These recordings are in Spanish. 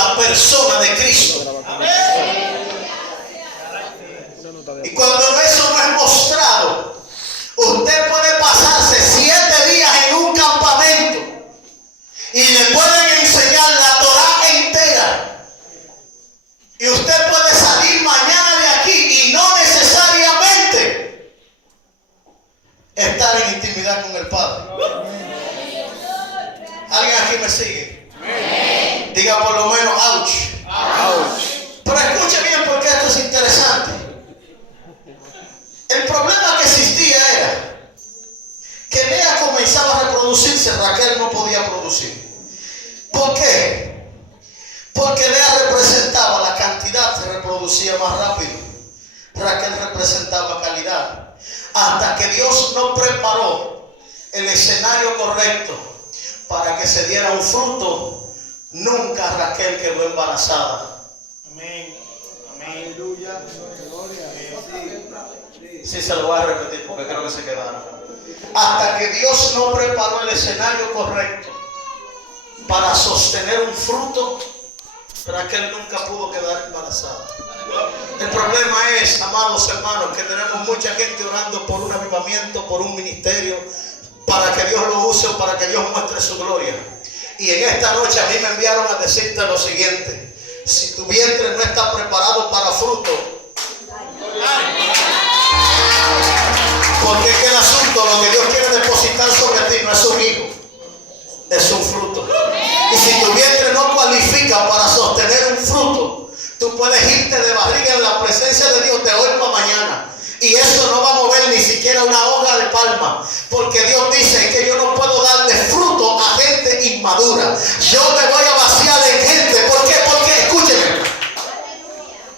la persona de Cristo. Y cuando eso no es mostrado, usted puede pasarse 7 días en un campamento y le pueden enseñar la Torá entera. Y usted puede salir mañana de aquí y no necesariamente estar en intimidad con el Padre. ¿Alguien aquí me sigue? Diga por lo menos ouch. Pero escuche bien porque esto es interesante. El problema que existía era que Lea comenzaba a reproducirse, Raquel no podía producir. ¿Por qué? Porque Lea representaba la cantidad, se reproducía más rápido. Raquel representaba calidad. Hasta que Dios no preparó el escenario correcto para que se diera un fruto, nunca Raquel quedó embarazada. Amén. Amén. Aleluya. Sí, se lo voy a repetir porque creo que se quedaron. Hasta que Dios no preparó el escenario correcto para sostener un fruto, Raquel nunca pudo quedar embarazada. El problema es, amados hermanos, que tenemos mucha gente orando por un avivamiento, por un ministerio, para que Dios lo use o para que Dios muestre su gloria. Y en esta noche a mí me enviaron a decirte lo siguiente: si tu vientre no está preparado para fruto, porque es que el asunto, lo que Dios quiere depositar sobre ti no es un hijo, es un fruto. Y si tu vientre no cualifica para sostener un fruto, tú puedes irte de barriga en la presencia de Dios de hoy para mañana. Y eso no va a mover ni siquiera una hoja de palma. Porque Dios dice que yo no puedo darle fruto a gente inmadura. Yo me voy a vaciar en gente. ¿Por qué? Porque, escúcheme.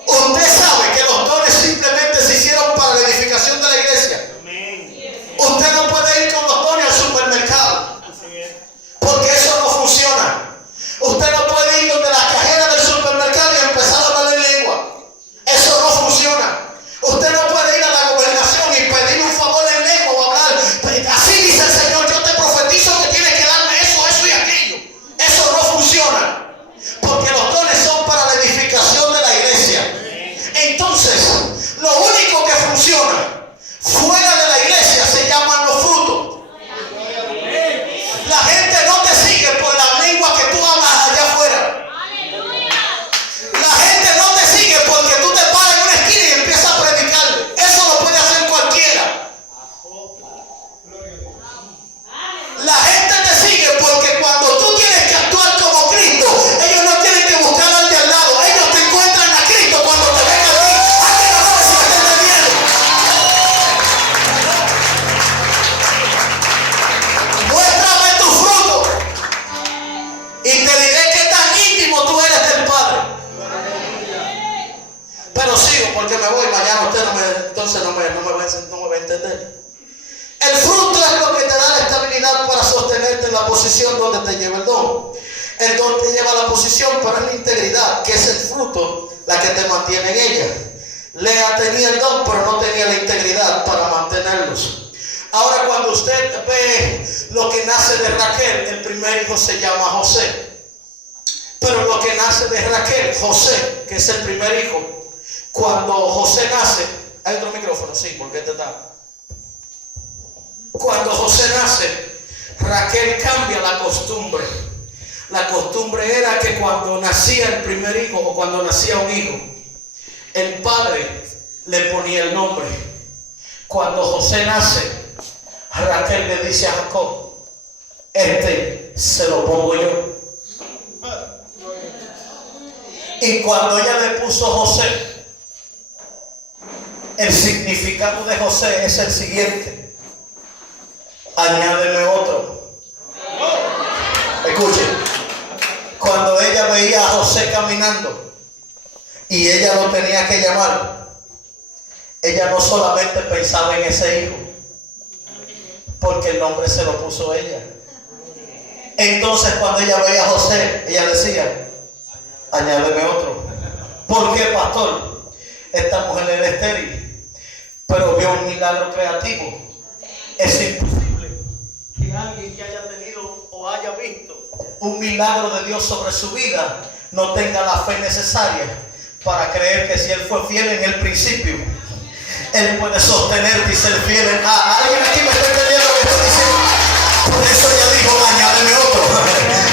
Usted sabe que los dones simplemente se hicieron para la edificación de la iglesia. Usted no puede ir con los dones al supermercado. Porque eso no funciona. Usted no puede ir donde la cajera del supermercado y empezar a hablar en lengua. Eso no funciona. Usted no puede ir a la gobernación y pedir un favor en lengua o hablar. Así dice el Señor, yo te profetizo que tienes que darme eso, eso y aquello. Eso no funciona. Porque los dones son para la edificación de la iglesia. Entonces, lo único que funciona fuera de la iglesia se llaman los frutos. La gente no te sigue por la lengua que tú hablas allá afuera. La gente no te sigue porque tú te paras en una esquina y empiezas a predicarle. Eso lo puede hacer cualquiera. La gente te sigue porque cuando tú tienes que actuar como Cristo, ellos no tienen que buscar al de al lado. Ellos te encuentran a Cristo cuando te ven a ti. ¿A qué no sabes si me estás entendiendo? Muéstrame tu fruto y te diré qué tan íntimo tú eres del Padre. Pero sigo porque me voy, mañana usted entonces no me va a entender. El fruto es lo que te da la estabilidad para sostenerte en la posición donde te lleva el don. El don te lleva a la posición, pero es la integridad, que es el fruto, la que te mantiene en ella. Lea tenía el don, pero no tenía la integridad para mantenerlos. Ahora, cuando usted ve lo que nace de Raquel, el primer hijo se llama José. Pero lo que nace de Raquel, José, que es el primer hijo, cuando José nace, hay otro micrófono, sí, porque este está. Cuando José nace, Raquel cambia la costumbre. La costumbre era que cuando nacía el primer hijo o cuando nacía un hijo, el padre le ponía el nombre. Cuando José nace, Raquel le dice a Jacob: este se lo pongo yo. Y cuando ella le puso José, el significado de José es el siguiente: añádeme otro. Escuchen, cuando ella veía a José caminando y ella lo tenía que llamar, ella no solamente pensaba en ese hijo, porque el nombre se lo puso ella. Entonces cuando ella veía a José, ella decía: añádeme otro. ¿Por qué, pastor? Esta mujer era estéril, pero vio un milagro creativo. Es imposible que alguien que haya tenido o haya visto un milagro de Dios sobre su vida, no tenga la fe necesaria para creer que si Él fue fiel en el principio, Él puede sostenerte y ser fiel en... ¿Alguien aquí me está entendiendo lo que estoy diciendo? Por eso ella dijo, añádeme otro.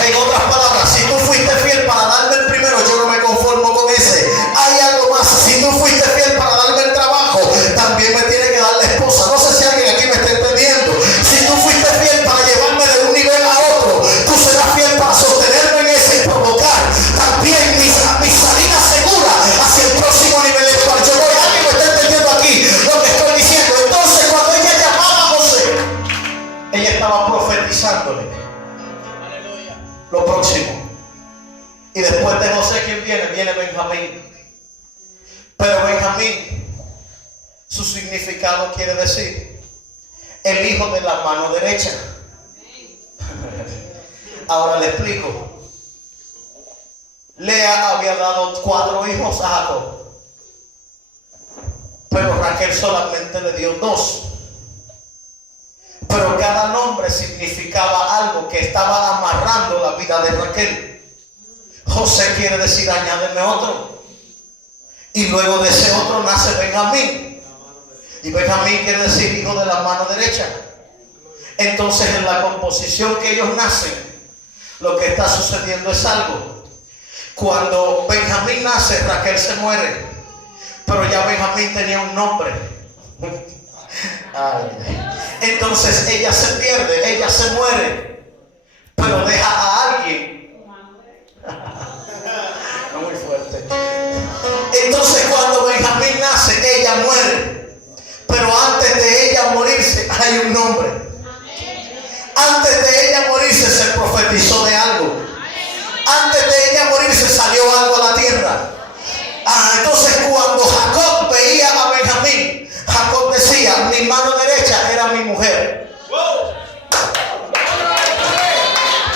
En otras palabras, si tú fuiste fiel para darme el primero, yo no me conformo con ese. Hay algo más. Si tú fuiste fiel para darme el trabajo, también me tiene que dar la esposa. No sé si alguien aquí me está entendiendo. Si tú fuiste fiel para llevarme de un nivel a otro, tú serás fiel para sostenerme en ese y provocar también mi salida segura hacia el próximo nivel en el cual yo voy. ¿Alguien me está entendiendo aquí lo que estoy diciendo? Entonces, cuando ella llamaba a José, ella estaba profetizándole lo próximo. Y después de José, ¿quién viene? Viene Benjamín. Pero Benjamín, su significado quiere decir el hijo de la mano derecha. Ahora le explico. Lea había dado 4 hijos a Jacob, pero Raquel solamente le dio 2. Pero cada nombre significaba algo que estaba amarrando la vida de Raquel. José quiere decir añádeme otro. Y luego de ese otro nace Benjamín. Y Benjamín quiere decir hijo de la mano derecha. Entonces en la composición que ellos nacen, lo que está sucediendo es algo. Cuando Benjamín nace, Raquel se muere. Pero ya Benjamín tenía un nombre. Entonces ella se pierde, ella se muere, pero deja a alguien. No muy fuerte. Entonces cuando Benjamín nace, ella muere, pero antes de ella morirse hay un nombre. Antes de ella morirse se profetizó de algo. Antes de ella morirse salió algo a la tierra. Entonces cuando Jacob veía a Benjamín, Jacob decía, mi mano derecha era mi mujer.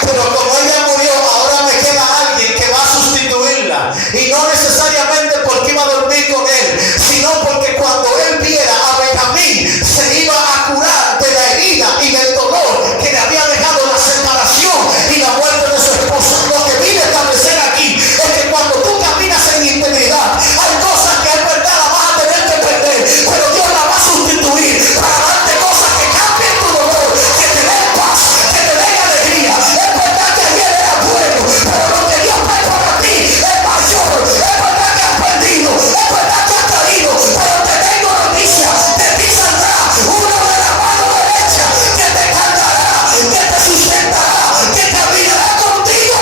Pero como ella murió, ahora me queda alguien que va a sustituirla. Y no necesariamente porque iba a dormir con él, sino porque cuando él viera a Benjamín, se iba a curar de la herida y del dolor que le había dejado la separación y la muerte de su esposa. Lo que vine a establecer aquí es que cuando tú caminas en integridad, hay cosas que es verdad la vas a tener que perder, pero Dios la va a sustituir para darte cosas que cambien tu dolor, que te den paz, que te den alegría. Es verdad que ayer era bueno, pero lo que Dios trae para ti es mayor. Es verdad que has perdido, es verdad que has caído, pero te tengo noticias. De ti saldrá uno de la mano derecha que te cargará, que te sustentará, que caminará contigo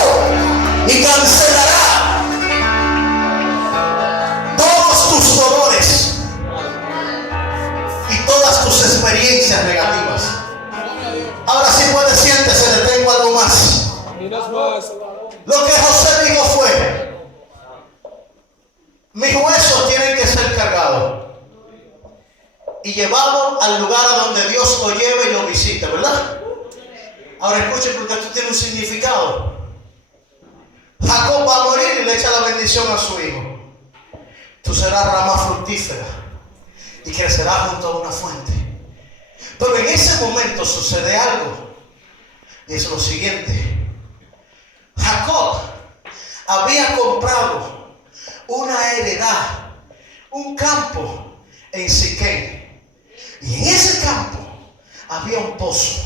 y cancelará todos tus dolores y todas tus experiencias negativas. Ahora sí puede, siéntese, le tengo algo más. Lo que José dijo fue, mis huesos tienen que ser cargados y llevados al lugar a donde Dios lo lleve y lo visite, ¿verdad? Ahora escuchen, porque esto tiene un significado. Jacob va a morir y le echa la bendición a su hijo. Tú serás rama fructífera y crecerás junto a una fuente. Pero en ese momento sucede algo. Y es lo siguiente. Jacob había comprado una heredad, un campo en Siquem. Y en ese campo había un pozo.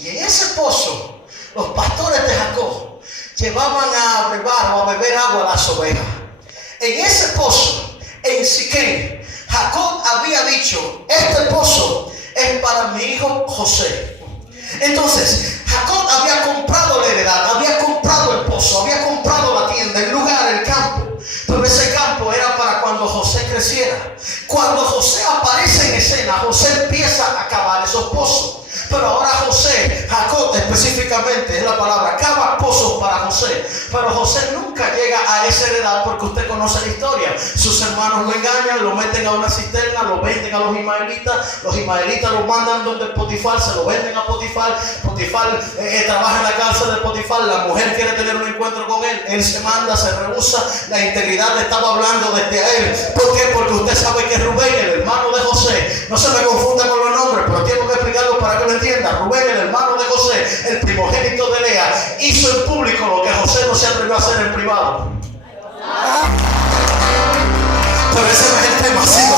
Y en ese pozo los pastores de Jacob llevaban a brevar o a beber agua a las ovejas. En ese pozo, en Siquem, Jacob había dicho, este pozo es para mi hijo José. Entonces, Jacob había comprado la heredad, había comprado el pozo, había comprado la tienda, el lugar, el campo. Pero ese campo era para cuando José creciera. Cuando José aparece en escena, José empieza a cavar esos pozos. Pero ahora José, Jacob específicamente es la palabra, cava pozos para José. Pero José nunca llega a esa heredad porque usted conoce la historia. Sus hermanos lo engañan, lo meten a una cisterna, lo venden a los ismaelitas lo mandan donde Potifar, se lo venden a Potifar. Potifar trabaja en la cárcel de Potifar, la mujer quiere tener un encuentro con él se manda, se rehúsa. La integridad le estaba hablando desde a él. ¿Por qué? Porque usted sabe que Rubén, el hermano de José, no se me confunda con los nombres, nombre, pero tengo que explicarlo para que lo entiendan. Rubén, el hermano de José, el primogénito de Lea, hizo en público lo que José no se atrevió a hacer en privado. Pero ese no es el tema. Sigo.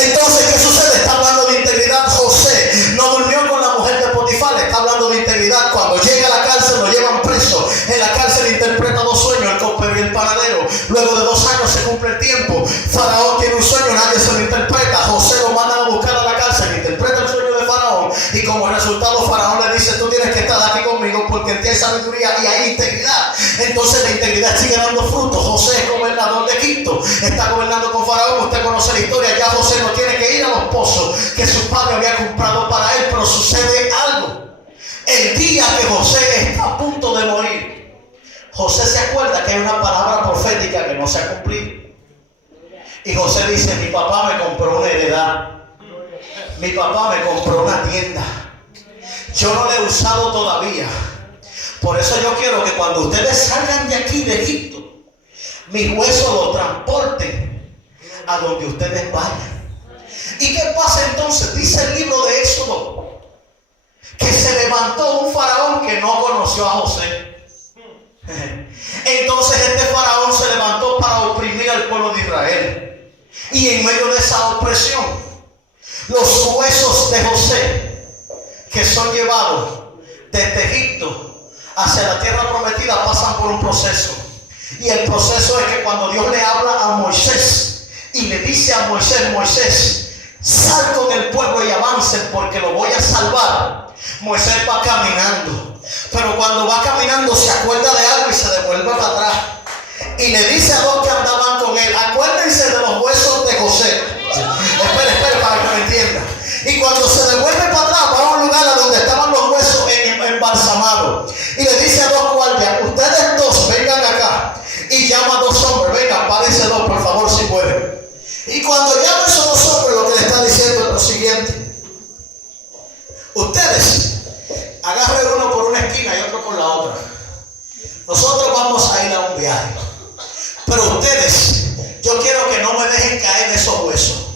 Entonces, ¿qué sucede? Está hablando de integridad. José no durmió con la mujer de Potifar. Está hablando de integridad. Cuando llega a la cárcel lo llevan preso. En la cárcel interpreta 2 sueños, el copero y el panadero. Luego de 2 años se cumple el tiempo. Faraón tiene un sueño, nadie se lo interpreta. José lo mandan a buscar a la cárcel, interpreta el sueño de Faraón. Y como resultado Faraón le dice: tú tienes que estar aquí conmigo porque en ti hay sabiduría y hay integridad. Entonces la integridad sigue dando frutos. José es gobernador de Egipto, está gobernando con Faraón. Usted conoce la historia. Ya José no tiene que ir a los pozos que su padre había comprado para él. Pero sucede algo. El día que José está a punto de morir, José se acuerda que hay una palabra profética que no se ha cumplido. Y José dice: mi papá me compró una heredad, mi papá me compró una tienda, yo no la he usado todavía. Por eso yo quiero que cuando ustedes salgan de aquí de Egipto, mis huesos los transporten a donde ustedes vayan. ¿Y qué pasa entonces? Dice el libro de Éxodo que se levantó un faraón que no conoció a José. Entonces este faraón se levantó para oprimir al pueblo de Israel. Y en medio de esa opresión, los huesos de José, que son llevados desde Egipto hacia la tierra prometida, pasan por un proceso. Y el proceso es que cuando Dios le habla a Moisés y le dice a Moisés: Moisés, sal con el pueblo y avancen porque lo voy a salvar. Moisés va caminando, pero cuando va caminando se acuerda de algo y se devuelve para atrás. Y le dice a los que andaban con él: acuérdense de los huesos de José. Espera para que me entiendan. Y cuando se devuelve para atrás, va a un lugar a donde estaban los huesos embalsamados. Y le dice a 2 guardias: ustedes 2 vengan acá. Y llama a 2 hombres: vengan, párense 2 por favor si pueden. Y cuando llama a esos 2 hombres, lo que le está diciendo es lo siguiente: ustedes agarren uno por una esquina y otro por la otra. Nosotros vamos a ir a un viaje, pero ustedes, yo quiero que no me dejen caer de esos huesos.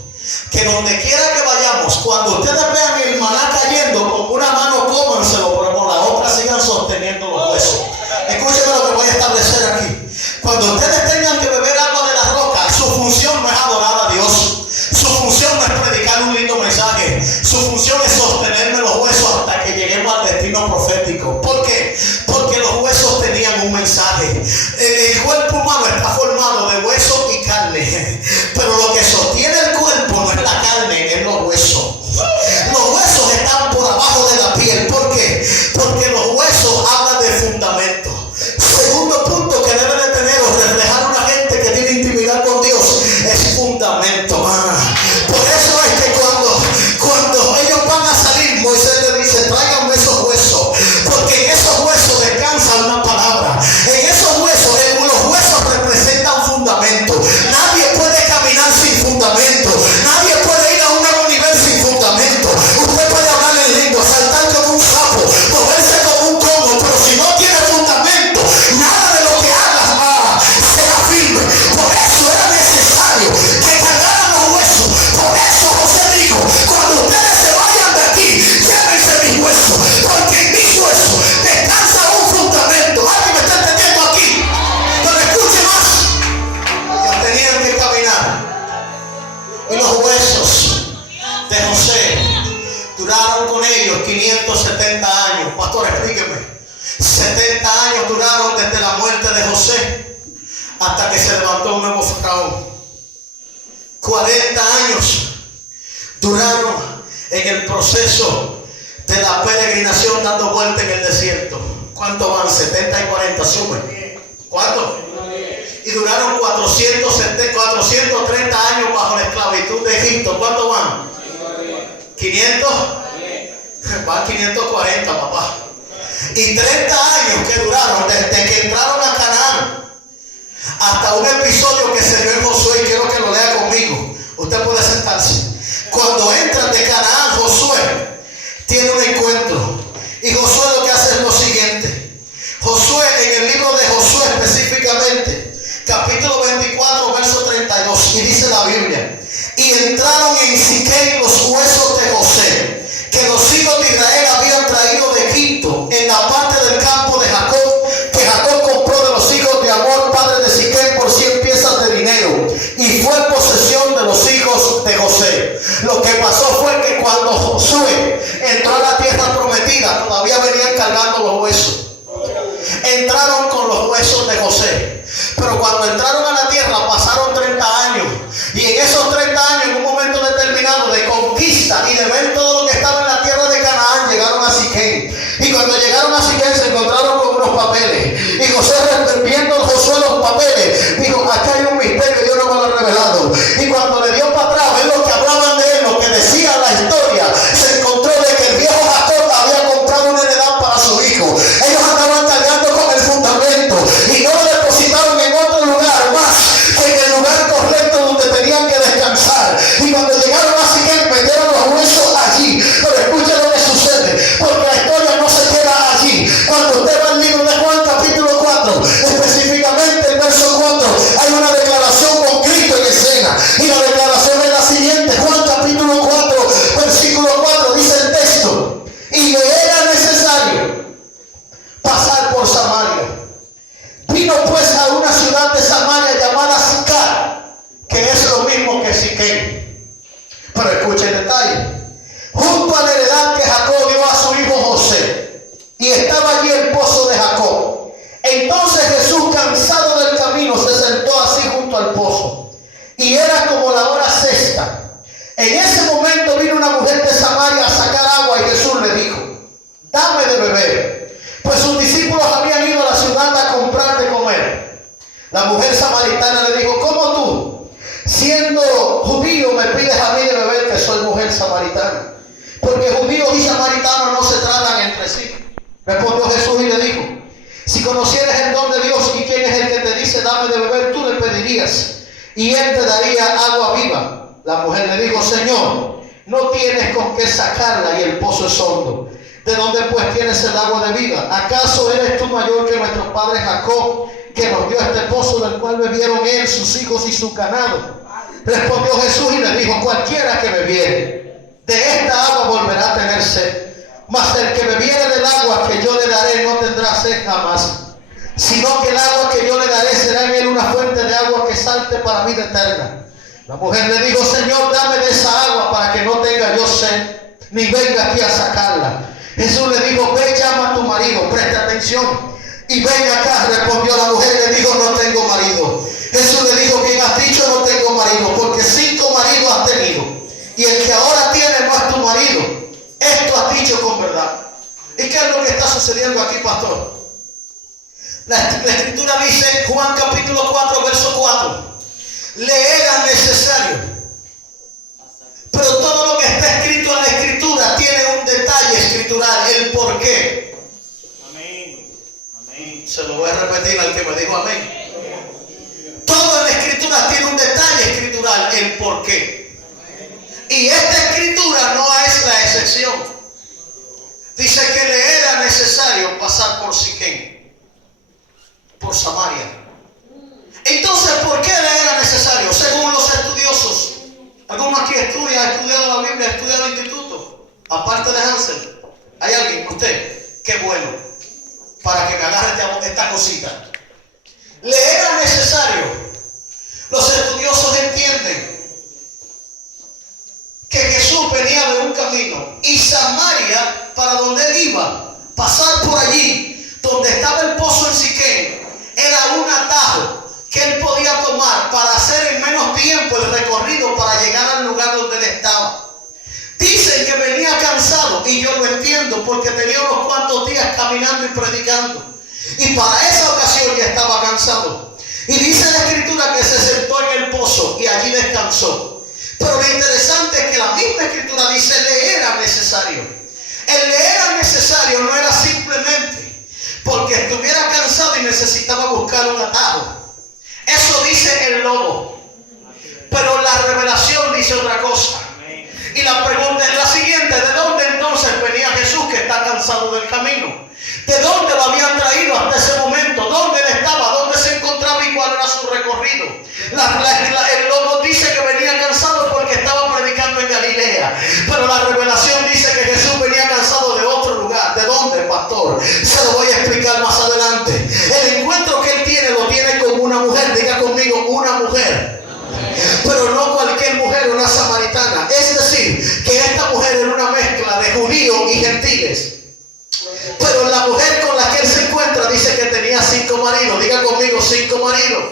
Que donde quiera que vayamos, cuando ustedes vean el maná cayendo, con una mano cómanselo, pero con la otra sigan sosteniendo los huesos. Escúchenme lo que voy a establecer aquí. Cuando ustedes tengan que beber agua de la roca, su función no es adorar a Dios. Su función no es predicar un lindo mensaje. Su función es sostenerme los huesos hasta que lleguemos al destino profético. ¿Por qué? Porque los huesos tenían un mensaje. El cuerpo humano está formado de hueso y carne, pero lo que sostiene el cuerpo no es la carne, es los huesos. Los huesos están por abajo de la piel. ¿Por qué? Porque los huesos hablan de fundamento. Segundo punto que debe de tener o reflejar una gente que tiene intimidad con Dios es fundamento. Por eso es que cuando ellos van a salir, Moisés le dice: tráiganme esos huesos, porque en esos huesos descansa una palabra. En esos huesos, los huesos representan fundamento. Nadie puede caminar sin fundamento. Nadie puede ir a un nuevo nivel sin fundamento. Usted puede hablar en lengua, saltar como un sapo, moverse como un cono, pero si no tiene fundamento, nada de lo que hagas será firme. Por eso era necesario que cargaran los huesos. Por eso José dijo: cuando ustedes se vayan de aquí, llévense mis huesos, porque en mis huesos descansa un fundamento. ¿Alguien me está entendiendo aquí? No me escuche más. Ellos tenían que caminar. Y los huesos de José duraron con ellos 570 años. Pastor, explíqueme. 70 años duraron desde la muerte de José hasta que se levantó un nuevo faraón. 40 años duraron en el proceso de la peregrinación dando vuelta en el desierto. ¿Cuánto van? 70 y 40, sumen. ¿Cuánto? Y duraron 430 años bajo la esclavitud de Egipto. ¿Cuánto van? 500. Van 540, papá. Y 30 años que duraron desde que entraron a Canaán hasta un episodio que se dio en Josué, y quiero que lo lea conmigo. Usted puede sentarse. Cuando entran de Canaán, Josué tiene un encuentro. Y Josué lo que hace es lo siguiente. Josué, en el libro de Josué específicamente, capítulo 24, verso 32, y dice la Biblia: Y entraron en Siquem los huesos de José, que los hijos de Israel habían traído de Egipto, en la parte del campo de Jacob, que Jacob compró de los hijos de Hamor, padre de Siquem, por 100 piezas de dinero, y fue posesión de los hijos de José. Lo que pasó fue que cuando Josué entró a la tierra prometida, todavía venían cargando los huesos. Entraron con los huesos de José, pero cuando entraron a la tierra pasaron 30 años, y en esos 30 años, en un momento determinado de conquista y de ver todo lo que estaba en la tierra de Canaán, llegaron a Siquem. Y cuando llegaron a Siquem se encontraron con unos papeles, y José, viendo Josué los papeles, dijo: acá hay un misterio, Dios no me lo ha revelado. Y cuando le dio para atrás, ven lo que hablaban de él, lo que decía la historia, se encontró de que el viejo Jacob había comprado una heredad para su hijo. Ellos andaban cargando con el fundamento y no lo depositaron en otro lugar más que en el lugar correcto donde tenían que descansar. Y cuando llegaron a Siquem, metieron los huesos allí. Pero escuchen lo que sucede, porque la historia no se queda allí. Cuando usted va al libro de Juan capítulo 4, específicamente el verso 4, hay una declaración con Cristo en escena, y la declaración es la siguiente. Juan capítulo 4, versículo 4, dice el texto: y le era necesario pasar por Samaria. Vino pues a una ciudad de Samaria llamada Sicar, que es lo mismo que Siquem. Pero escuchen el detalle: junto a la heredad que Jacob dio a su hijo José, y estaba allí el pozo de Jacob. Entonces Jesús, cansado del camino, se sentó así junto al pozo, y era como la hora sexta. En ese momento vino una mujer de Samaria a sacar agua, y Jesús le dijo: dame de beber, pues sus discípulos habían ido a la ciudad a comprar de comer. La mujer samaritana le dijo: ¿cómo tú, siendo judío, me pides a mí de beber, que soy mujer samaritana? Porque judíos y samaritanos no se tratan entre sí. Respondió Jesús y le dijo: si conocieras el don de Dios y quién es el que te dice dame de beber, tú le pedirías y él te daría agua viva. La mujer le dijo: Señor, no tienes con qué sacarla y el pozo es hondo. ¿De dónde pues tienes el agua de vida? ¿Acaso eres tú mayor que nuestro padre Jacob, que nos dio este pozo del cual bebieron él, sus hijos y su ganado? Respondió Jesús y le dijo: cualquiera que bebiere de esta agua volverá a tener sed, mas el que bebiere del agua que yo le daré no tendrá sed jamás, sino que el agua que yo le daré será en él una fuente de agua que salte para vida eterna. La mujer le dijo: Señor, dame de esa agua para que no tenga yo sed, ni venga aquí a sacarla. Jesús le dijo: ve, llama a tu marido, presta atención, y ven acá. Respondió la mujer y le dijo: no tengo marido. Jesús le dijo: bien has dicho, no tengo marido, porque 5 maridos has tenido, y el que ahora tiene no es tu marido. Esto has dicho con verdad. ¿Y qué es lo que está sucediendo aquí, pastor? La escritura dice, Juan capítulo 4, verso 4, le era necesario. Pero todo lo que está escrito en la escritura tiene un detalle escritural, el por qué. Amén. Amén. Se lo voy a repetir al que me dijo amén. Todo en la escritura tiene un detalle escritural, el por qué. Y esta escritura no es la excepción. Dice que le era necesario pasar por Siquem, por Samaria. Entonces, ¿por qué le era necesario? Según los estudiosos, algunos aquí estudian, ha estudiado la Biblia, ha estudiado el instituto, aparte de Hansel. ¿Hay alguien? ¿Usted? Qué bueno, para que me agarre esta cosita. Le era necesario. Los estudiosos entienden que Jesús venía de un camino y Samaria, para donde él iba, pasar por allí, donde estaba el pozo en Siquem, era un atajo que él podía tomar para hacer en menos tiempo el recorrido para llegar al lugar donde él estaba. Dicen que venía cansado, y yo lo entiendo, porque tenía unos cuantos días caminando y predicando, y para esa ocasión ya estaba cansado. Y dice la escritura que se sentó en el pozo y allí descansó. Pero lo interesante es que la misma escritura dice: le era necesario. El le era necesario no era simplemente porque estuviera cansado y necesitaba buscar un atajo. Eso dice el logo. Pero la revelación dice otra cosa. Y la pregunta es la siguiente: ¿de dónde entonces venía Jesús, que está cansado del camino? ¿De dónde lo habían traído hasta ese momento? ¿Dónde él estaba? ¿Dónde se encontraba y cuál era su recorrido? El logo dice que venía cansado porque ella. Pero la revelación dice que Jesús venía cansado de otro lugar. ¿De dónde, pastor? Se lo voy a explicar más adelante. El encuentro que él tiene lo tiene con una mujer. Diga conmigo, una mujer. Pero no cualquier mujer, una samaritana. Es decir, que esta mujer era una mezcla de judíos y gentiles. Pero la mujer con la que él se encuentra dice que tenía 5 maridos. Diga conmigo, 5 maridos.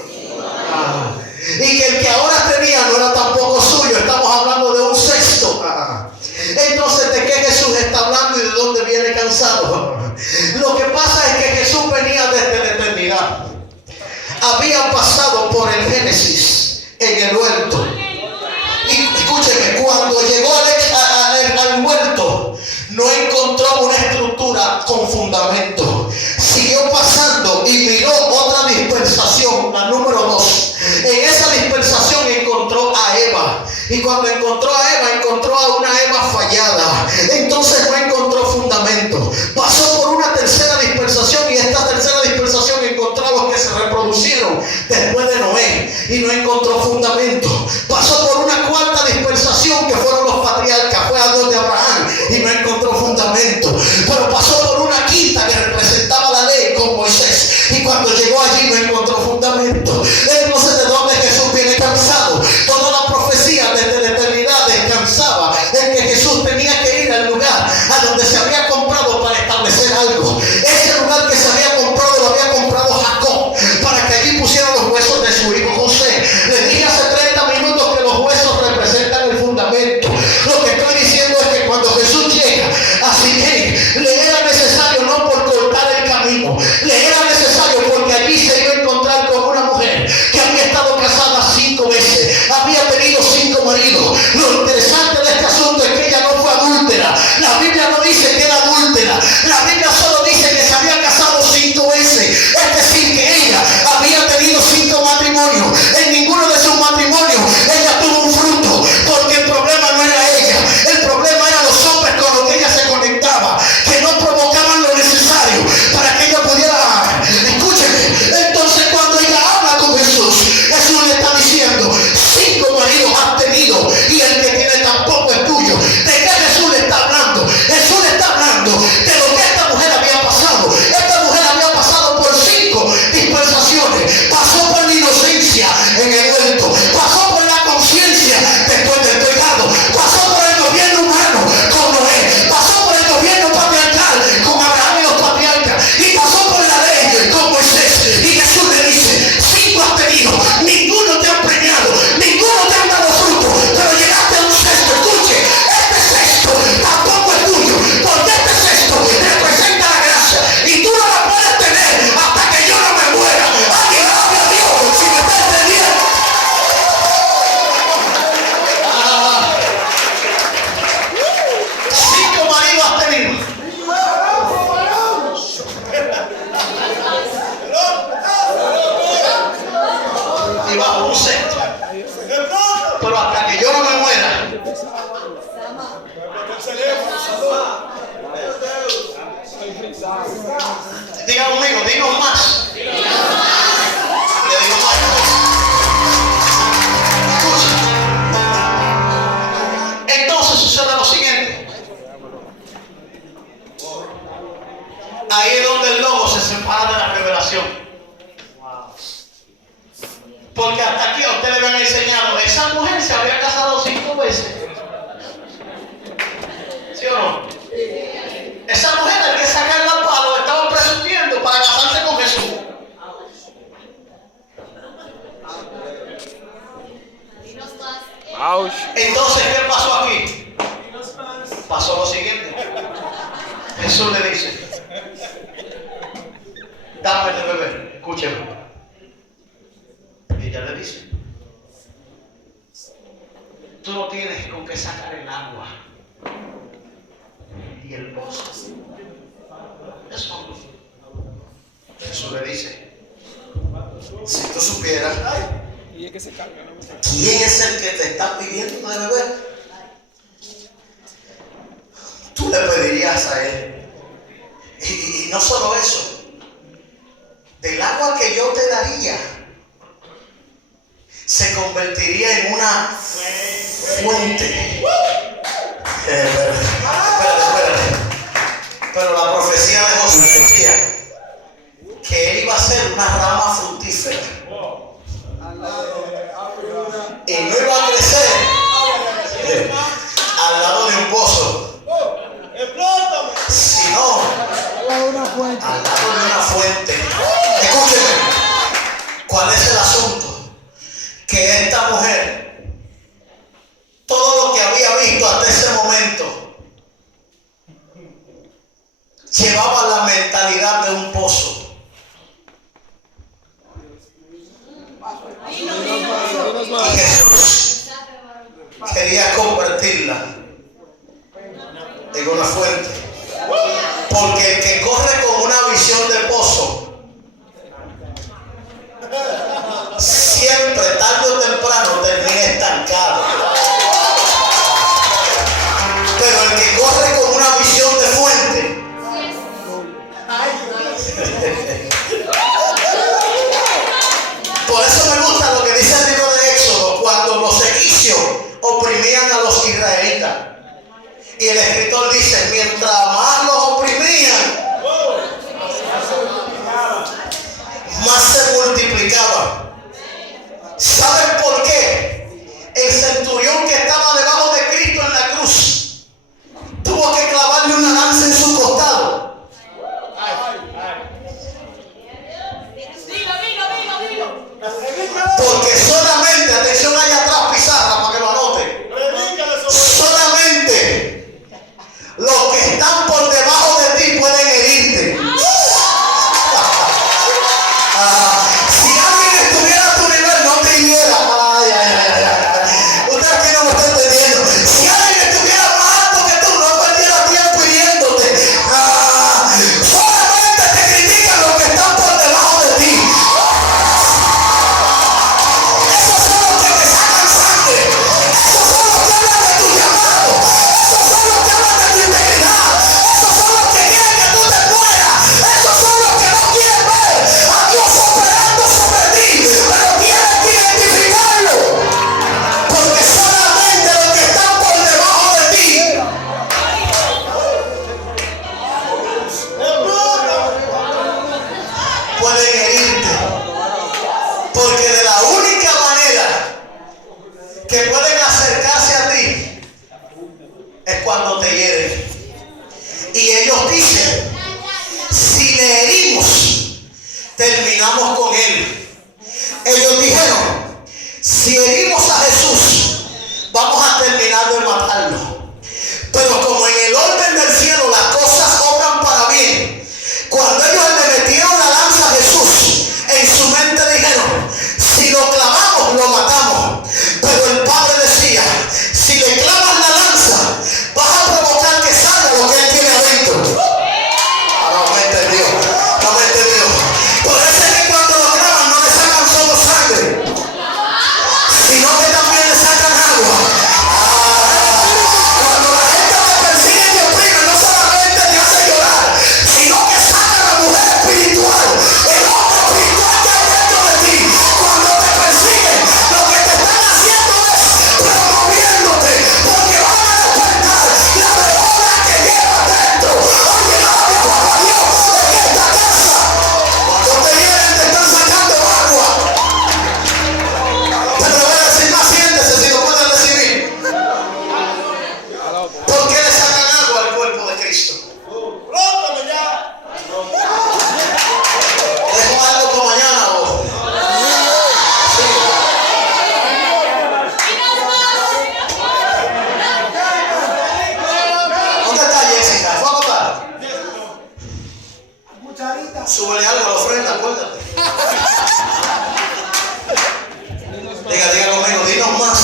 Y que el que ahora tenía no era tampoco suyo. Estamos hablando de un sexto. Entonces, ¿de qué Jesús está hablando y de dónde viene cansado? Lo que pasa es que Jesús venía desde la eternidad. Había pasado por el Génesis en el huerto. Y escúcheme, cuando llegó al huerto, no encontró una estructura con fundamento. Siguió pasando y miró otra dispensación, la número 2. En esa dispensación encontró a Eva. Y cuando encontró a Eva, encontró a una Eva fallada. Entonces no encontró fundamento. Pasó por una tercera dispensación y esta tercera dispensación encontró a los que se reproducieron después de Noé y no encontró fundamento. Pasó por una cuarta dispensación que fueron los patriarcas, fue a donde Abraham y no encontró fundamento. Pero pasó por una quinta que representaba la ley con Moisés y cuando llegó allí no encontró fundamento. Entonces, ¿de dónde Jesús viene cansado? Toda la profecía desde la eternidad descansaba en que Jesús tenía que ir al lugar a donde se había comprado para establecer algo. Ese lugar que se había comprado lo había comprado Jacob para que allí pusieran los huesos de su hijo José. Les dije hace 30 minutos que los huesos representan el fundamento. Lo que estoy diciendo es que cuando Jesús llega a Siquén, le era necesario no por cortar el camino, le era necesario porque allí se iba a encontrar con una mujer que había estado casada 5 veces, había tenido 5 maridos. Lo interesante de este asunto es que ella no fue adúltera. La Biblia no dice que era adúltera. La Biblia solo dice que se había casado 5 veces. Es decir, que ella había tenido 5 matrimonios. En ninguno de sus matrimonios ella tuvo un fruto, porque el problema no era ella. El problema eran los hombres con los que ella se conectaba, que no provocaban lo necesario para que ella pudiera. Escúcheme. Entonces, cuando ella habla con Jesús, Jesús le está diciendo: 5 maridos has tenido y el que tiene tampoco es tuyo. ¿De qué Jesús le está hablando? Jesús le está hablando de lo que esta mujer había pasado. Esta mujer había pasado por 5 dispensaciones. Pasó por la inocencia en el huerto. Pasó por la conciencia después del pecado. Pasó por el gobierno humano con Noé. Pasó por el gobierno patriarcal con Abraham y los patriarcas. Y pasó por la ley con Moisés. Y Jesús le dice: 5 has tenido, ninguno te ha premiado, ninguno te ha dado fruto, pero llegaste a un sexto. Escuche, este sexto tampoco es tuyo, porque este sexto representa la gracia y tú no la puedes tener hasta que yo no me muera. Alguien alabe a Dios si me está entendiendo. 5 maridos has tenido. Y bajo un sexto. Pero hasta que yo no me muera. Diga conmigo, digo más. Le digo más. Escucha. Entonces sucede lo siguiente. Ahí es donde el lobo se separa de la revelación. Porque hasta aquí a usted le habían enseñado, esa mujer se había casado 5 veces. ¿Sí o no? Esa mujer al que sacar la palo estaban presumiendo para casarse con Jesús. Entonces, ¿qué pasó aquí? Pasó lo siguiente. Jesús le dice: dame de beber. Escúcheme. Y ella le dice: tú no tienes con qué sacar el agua y el pozo. Eso. Jesús le dice: si tú supieras quién es el que te está pidiendo de beber, tú le pedirías a él. Y no solo eso, del agua que yo te daría se convertiría en una fuente Espérate. Pero la profecía de José decía que él iba a ser una rama fructífera. Y no iba a crecer al lado de un pozo, sino al lado de una fuente. Escúcheme, ¿cuál es el asunto? Que esta mujer, todo lo que había visto hasta ese momento, llevaba la mentalidad de un pozo. Y Jesús quería convertirla en una fuente. Porque el que corre con una visión de pozo, siempre, tarde o temprano, termina estancado. Pero el que corre con una visión de fuente, por eso me gusta lo que dice el libro de Éxodo, cuando los egipcios oprimían a los israelitas. Y el escritor dice, mientras más los oprimían, más se multiplicaban. ¿Saben por qué? El centurión que estaba debajo de Cristo en la cruz tuvo que clavarle una lanza en su costado. Porque solamente, atención allá atrás, pizarra, para que lo anote. Solamente los que están por debajo de ti pueden herirte. Si alguien estuviera a tu nivel, no te hiriera. Usted aquí no me está entendiendo. Si alguien estuviera más alto que tú, no perdiera tiempo hiriéndote. Solamente te critican los que están por debajo de ti. Esos son los que te sacan sangre. Esos son los que hablan de tu llamado. Esos son los que hablan de tu integridad. Esos son los que quieren que tú te mueras. Esos son los que no quieren ver a Dios operando sobre ti. Pero tienes que identificarlo. Porque solamente los que están por debajo de ti pueden herirte. Porque de la única manera que pueden acercarse a ti es cuando te hieren. Y ellos dicen, si le herimos, terminamos con él. Ellos dijeron, si herimos a Jesús, vamos a terminar de matarlo. Pero como en el orden del cielo las cosas obran para bien, cuando ellos le metieron la lanza a Jesús, en su mente dijeron, si lo clavamos, lo matamos. Pero el Padre decía, si le clavas la lanza, vas a provocar que salga lo que él tiene adentro. No me entendió, no me entendió. Por eso es que cuando lo clavan no le sacan solo sangre, sino que también le sacan agua. Cuando la gente te persigue y te oprime, no solamente te hace llorar, sino que saca la mujer espiritual, el hombre espiritual que hay dentro de ti. Cuando te persiguen, lo que te están haciendo es promoviéndote, porque van a despertar la persona que llevas dentro. Oye, gloria a Dios en esta casa. Cuando te vienen te están sacando agua. Pero le voy a decir más, siéntese si lo pueden recibir. ¿Por qué le sacan agua al cuerpo de Cristo? ¿Dejo algo para mañana o? Sí. ¿Dónde está Jessica? ¿Fue a votar? Súbele algo a la ofrenda, acuérdate. Diga conmigo, dinos más.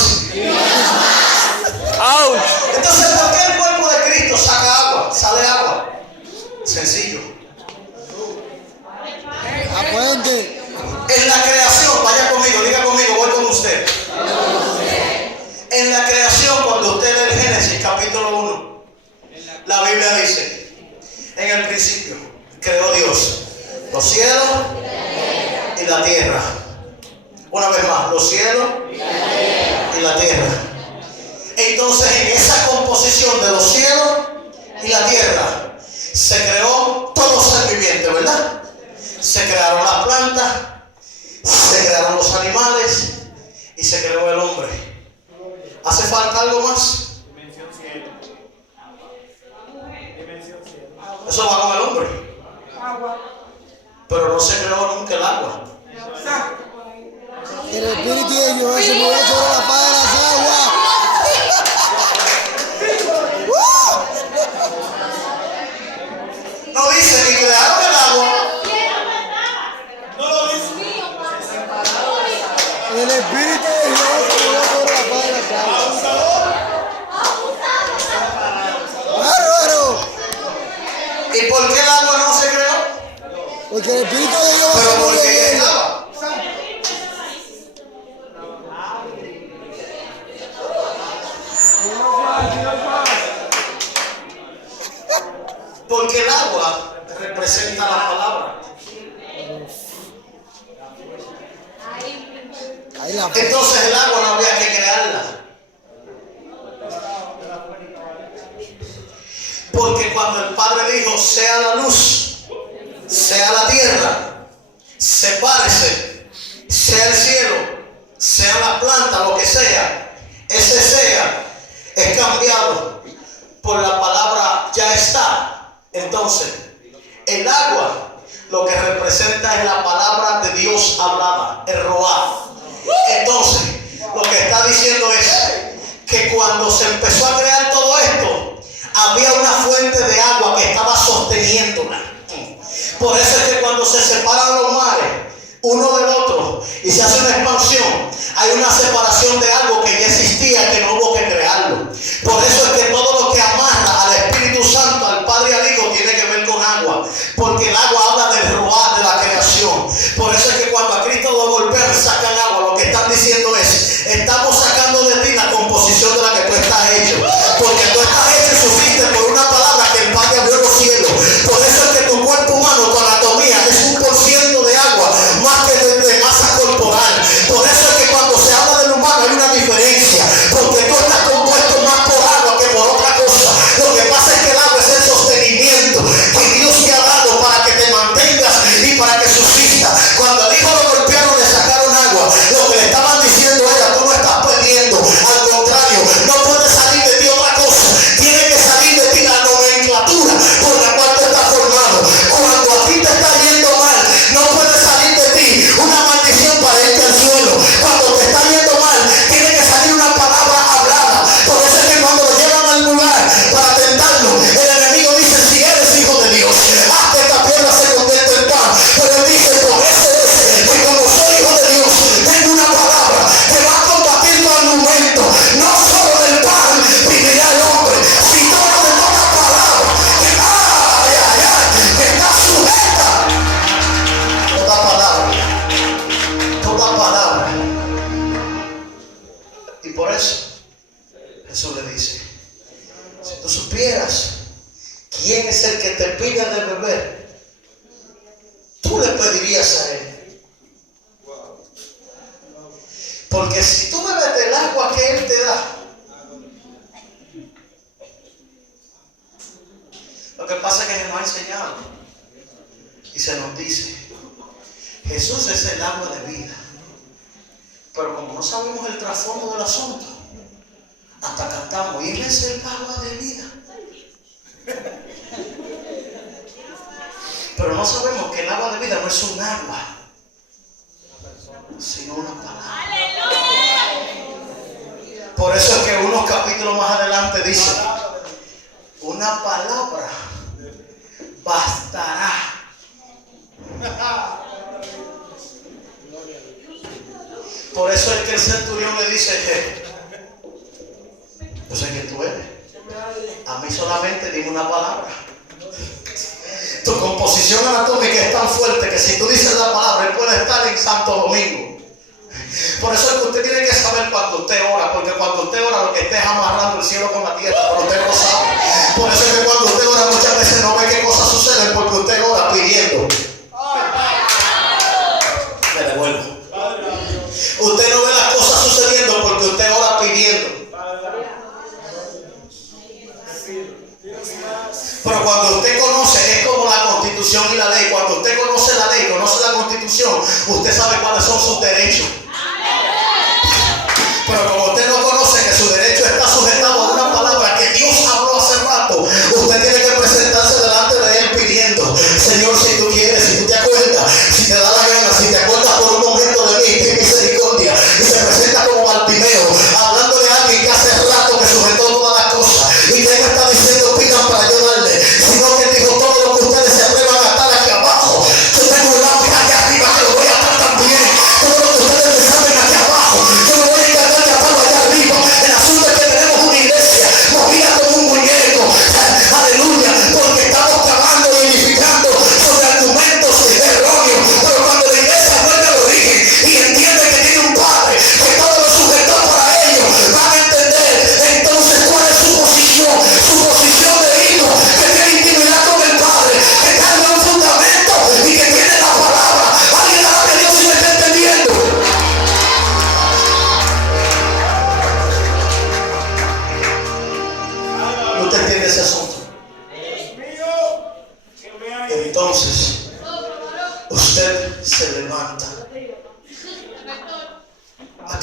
Entonces, ¿por qué el cuerpo de Cristo saca agua? Sale agua. Sencillo. En la creación, vaya conmigo, diga conmigo, voy con usted. En la creación, cuando usted lee el Génesis capítulo 1, la Biblia dice, en el principio creó Dios los cielos y la tierra. Una vez más, los cielos y la tierra. Entonces en esa composición de los cielos y la tierra se creó todo ser viviente, ¿verdad? Se crearon las plantas, se crearon los animales y se creó el hombre. ¿Hace falta algo más? Dimensión cielo. Eso va con el hombre. Pero no se creó nunca el agua. El espíritu de Jehová se movió sobre la faz de las aguas. No dice ni crearon el agua. No lo dice. El espíritu de Jehová se movió sobre la faz de las aguas. ¡Bárbaro! ¿Y por qué el agua no se creó? Porque el espíritu de Jehová se Pero movió porque en ella. estaba. Porque el agua representa la palabra. Ahí la Entonces el agua no había que crearla. Porque cuando el Padre dijo, sea la luz, sea la tierra, sepárese, sea el cielo, sea la planta, lo que sea, ese sea, es cambiado por la palabra ya está. Entonces, el agua lo que representa es la palabra de Dios hablada, el roá. Entonces, lo que está diciendo es que cuando se empezó a crear todo esto, había una fuente de agua que estaba sosteniéndola. Por eso es que cuando se separan los mares uno del otro y se hace una expansión, hay una separación de algo que ya existía, que no hubo que crearlo. Por eso es que todo lo que amarra al Espíritu Santo, al Padre y al Hijo, tiene que ver con agua, porque el agua habla del roar de la creación. Por eso es que cuando a Cristo lo golpean, sacan agua, lo que están diciendo es, estamos sacando de ti la composición de la que tú estás hecho, porque tú estás hecho y sufriste por una palabra que el Padre abrió los cielos. Por eso es que tu cuerpo humano, tu anatomía, es 1% de agua, más que de masa corporal. Por eso es que cuando se habla del humano hay una diferencia, porque tú estás compuesto más por agua que por otra cosa. Lo que pasa es que el agua es el sostenimiento que Dios te ha dado para que te mantengas y para que subsistas. Cuando al Hijo lo golpearon, le sacaron agua. Lo que le estaban diciendo era, tú no estás perdiendo. Al contrario, no puede salir de ti otra cosa. Tiene que salir de ti la nomenclatura por la cual tú estás formado. Cuando a ti te está yendo mal, no puede salir de ti una maldición para irte al suelo. Cuando te está yendo mal, tiene que salir una palabra hablada. Por eso es que cuando lo llevan al lugar para tentarlo, el enemigo dice, si eres hijo de Dios, haz que esta piedra se convierta en pan. Pero él dice, por eso es que como soy hijo de Dios, tengo una palabra que va a combatir tu argumento. No solo del pan vivirá el hombre, sino de toda palabra que está sujeta. Toda palabra. Toda palabra. Y por eso Jesús le dice, si tú supieras quién es el que te pide de beber, tú le pedirías a él. Porque si tú bebes del agua que él te da, lo que pasa es que se nos ha enseñado y se nos dice, Jesús es el agua de vida. Pero como no sabemos el trasfondo del asunto, hasta cantamos, y Él es el agua de vida. Pero no sabemos que el agua de vida no es un agua, sino una palabra. Por eso es que unos capítulos más adelante dice, una palabra bastará. Por eso es que el centurión le dice, yo sé quién tú eres, a mí solamente dime una palabra. Tu composición anatómica es tan fuerte que si tú dices la palabra, él puede estar en Santo Domingo. Por eso es que usted tiene que saber cuando usted ora, porque cuando usted ora lo que esté es amarrando el cielo con la tierra, pero usted no sabe. Por eso es que cuando usted ora muchas veces no ve qué cosas suceden, porque usted ora pidiendo. Me devuelvo. Usted no ve las cosas sucediendo porque usted ora pidiendo.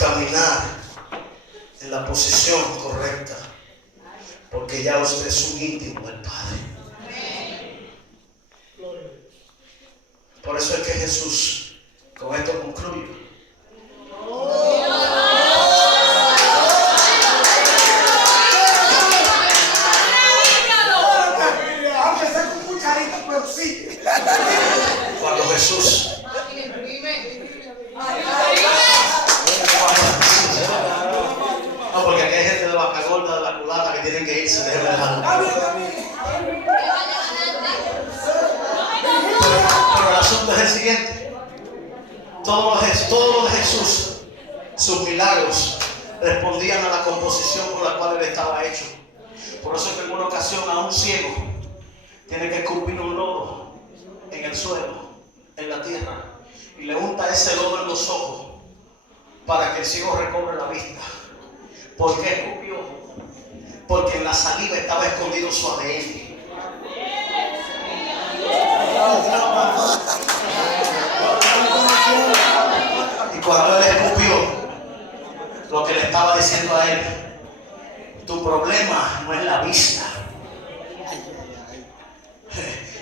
caminar en la posición correcta, porque ya usted es un íntimo del Padre. Por eso es que Jesús, con esto concluyo, cuando Jesús no, porque aquí hay gente de Vaca Gorda, de la culata, que tienen que irse, déjenme dejarlo. Pero el asunto es el siguiente: todo lo de Jesús, sus milagros, respondían a la composición por la cual él estaba hecho. Por eso es que en una ocasión a un ciego tiene que escupir un lodo en el suelo, en la tierra, y le unta ese lodo en los ojos para que el ciego recobre la vista. ¿Por qué escupió? Porque en la saliva estaba escondido su ADN. Y cuando él escupió, lo que le estaba diciendo a él: tu problema no es la vista.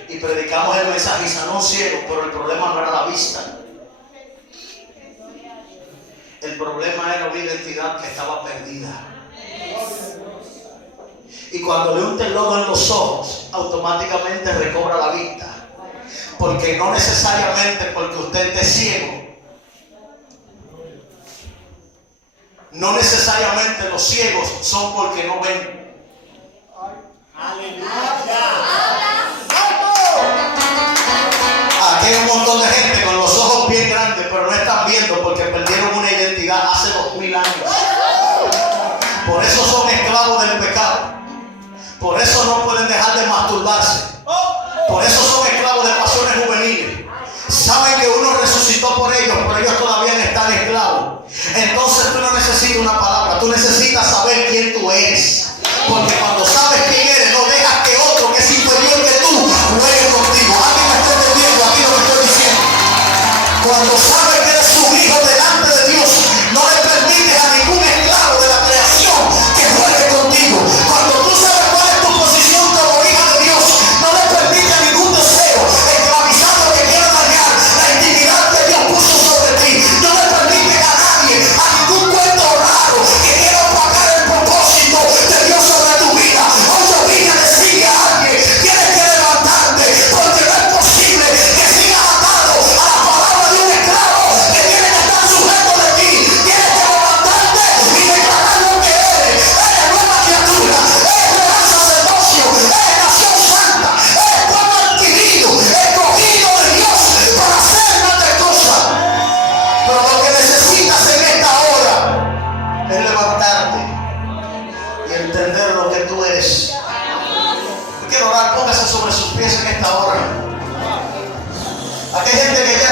Y predicamos el mensaje y sanó un ciego, pero el problema no era la vista. El problema era una identidad que estaba perdida. Y cuando le unta el lodo en los ojos, automáticamente recobra la vista. Porque no necesariamente porque usted esté ciego, no necesariamente los ciegos son porque no ven. Aquí hay un montón de gente con los ojos bien grandes, pero no están viendo porque perdieron una identidad hace 2000 años. Por eso son esclavos del pecado. Por eso no pueden dejar de masturbarse. Por eso son esclavos de pasiones juveniles. Saben que uno resucitó por ellos, pero ellos todavía están esclavos. Entonces tú no necesitas una palabra, tú necesitas saber quién tú eres. Porque cuando sabes quién eres, no dejas que otro que es inferior que tú juegue contigo. ¿Alguien me está entendiendo aquí lo que estoy diciendo? Cuando sabes que eres un hijo delante de Dios, no le permites a ningún esclavo de la creación que juegue contigo. Cuando tú sabes cuál es tu posición como hija de Dios, no le permites a ningún deseo esclavizado que quiera dañar la intimidad que Dios puso sobre ti. No le permites a nadie, a ningún cuento raro que quiera opacar el propósito de Dios sobre tu vida. Hoy yo vine a decirle a alguien: tienes que levantarte, porque no es posible que sigas atado a la palabra de un esclavo que tiene que estar sujeto de ti. Tienes que levantarte y declarar lo que eres. Eres nueva criatura, eres real sacerdocio, eres nación santa, eres pueblo adquirido, escogido de Dios para hacer grandes cosas. Pero lo que necesitas en esta hora es levantarte y entender lo que tú eres. Yo quiero orar, póngase sobre sus pies en esta hora. Aquí hay gente que ya